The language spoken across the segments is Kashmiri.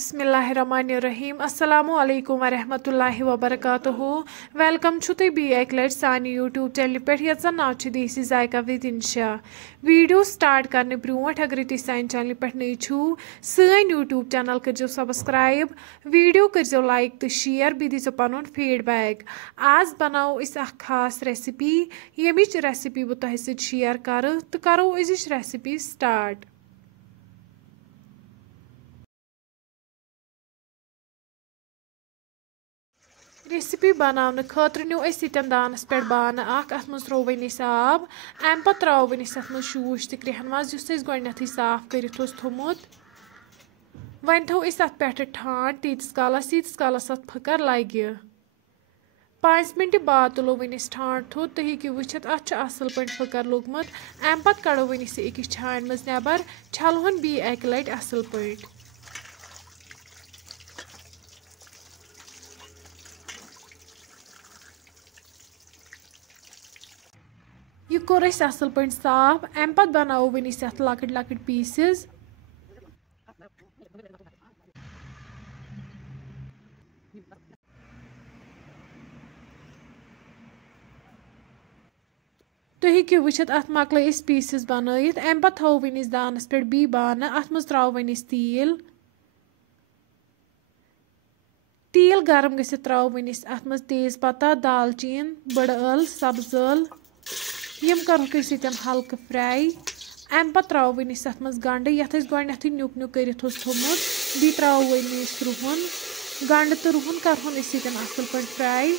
बिस्मिल्लाहिर्रहमानिर्रहीम अस्सलामु अलैकुम वरहमतुल्लाहि वबरकातुहू वेलकम छु तुई बी एक लट सानी यूट्यूब चैनल पे यत नाव छु देसी जायका विद इंशा वीडियो स्टार्ट करने ब्रोट अगर तुम सान चैनल पे नई छू सन यूट्यूब चैनल कर सब्सक्राइब वीडियो कर लाइक तो शेयर बी दीजो पन फीडबैक आज बनाओ खास रेसिपी यमिच रेसिपी बह तुह शेयर कर तो करो अजिच रेसिपी स्टार्ट। रेसिपी बनाने खतर न्यू यन दानस पे बान अत मज त्रो वनिस आब अम पे त्रो वनिस अत मज शूश तो क्रहन मज गथ साफ कर थोमुत वन थो अत पे ठांड तीस कालस अत फकर लगे 5 मिनट बाद तुलो वनिस ठांड थोद तो हेकि वुचित अत असल पे फकर लोगमुत अम पे कड़ो वनिस अकिस छान मज नबर छलवन बी एक लट असल पे। यह कोर असल पे साफ अम पे बनाओ वनिस अत लकट लकट पीसेस तुम हेकु वुचित अत मकल पीसेस बनत अम पे थो वनिस दानस पे बी बान अत मज त्रो वनिस तील गरम गसित त्रो वनिस अत मज तेज पत्ता दालचीन बड़ ٲl सब्ज ٲl यम करो सतन हल्क फ्राई अम पे त्रो वनिस अत मज गंड यथ गोथ न्युक न्युक कर थोमुत बी त्रो वनिस रुहन गंड तो रुहन करहन सतन असल पे फ्राई।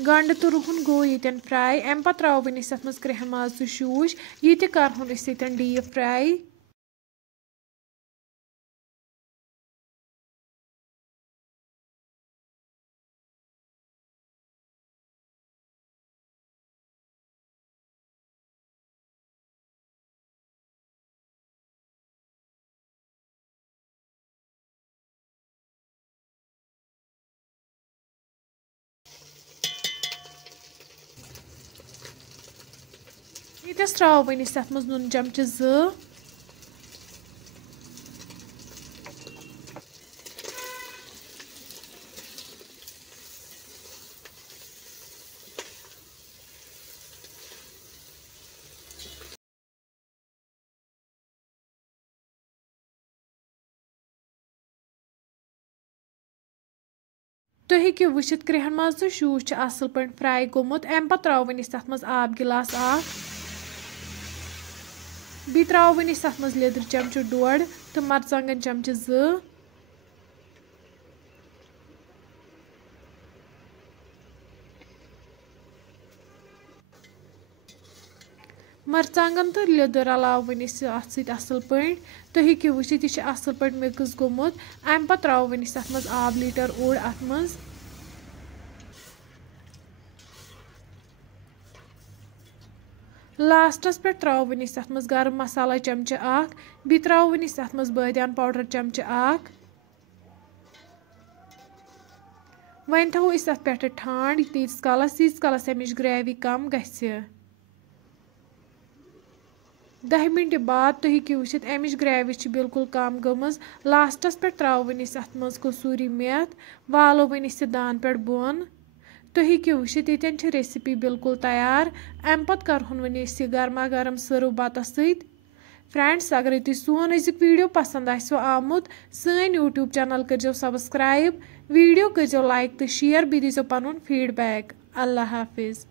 गंड तो रुहन गो यन फ्राई अम पे त्रो वनिस अत मज क्रह माज तो शूश यह करहन सतन डीप फ्राई। यस त्रो वनिस अत मज नून चमच 2 तुम हेकु वुचित क्रहन मज तो शूश असल पे फ्राई गोमुत अम पे त्रो वनिस अत मज आब गिलास बी त्रो वनिस अत मज लेदर चमच 1.5 तो मरचांगन चमच 2 मरचांगन तो लेदर अलाव वनिस अत सत असल पे तुम हेकु वुचित यह असल पे मिक्स गोमुत अम पे त्रो वनिस अत मज आब लीटर ओड अत मज लास्टस पे त्रो वनिस अत मज गरम मसाला चमच 1 बी त्रो वनिस अत मज बादियान पाउडर चमच 1 वन थो अत पे ठांड तीस कालस अमिच ग्रेवी कम गि 10 मिनट बाद तुम हेकु वुचित अमिच ग्रेवी बिल्कुल कम गमज लास्टस पे त्रो वनिस अत मज कसूरी मेथ वालो वनिस दान पे बोन तुम हेकु वुचित यन रेसिपी बिल्कुल तैयार अम पे करहन वनिस गर्मा गर्म सर्व बतस सत। फ्रेंड्स अगर तुम सोन अजुक वीडियो पसंद आमुत सन यूट्यूब चैनल कर सब्सक्राइब वीडियो कर लाइक तो शेयर बी दीजो पन फीडबैक। अल्लाह हाफिज।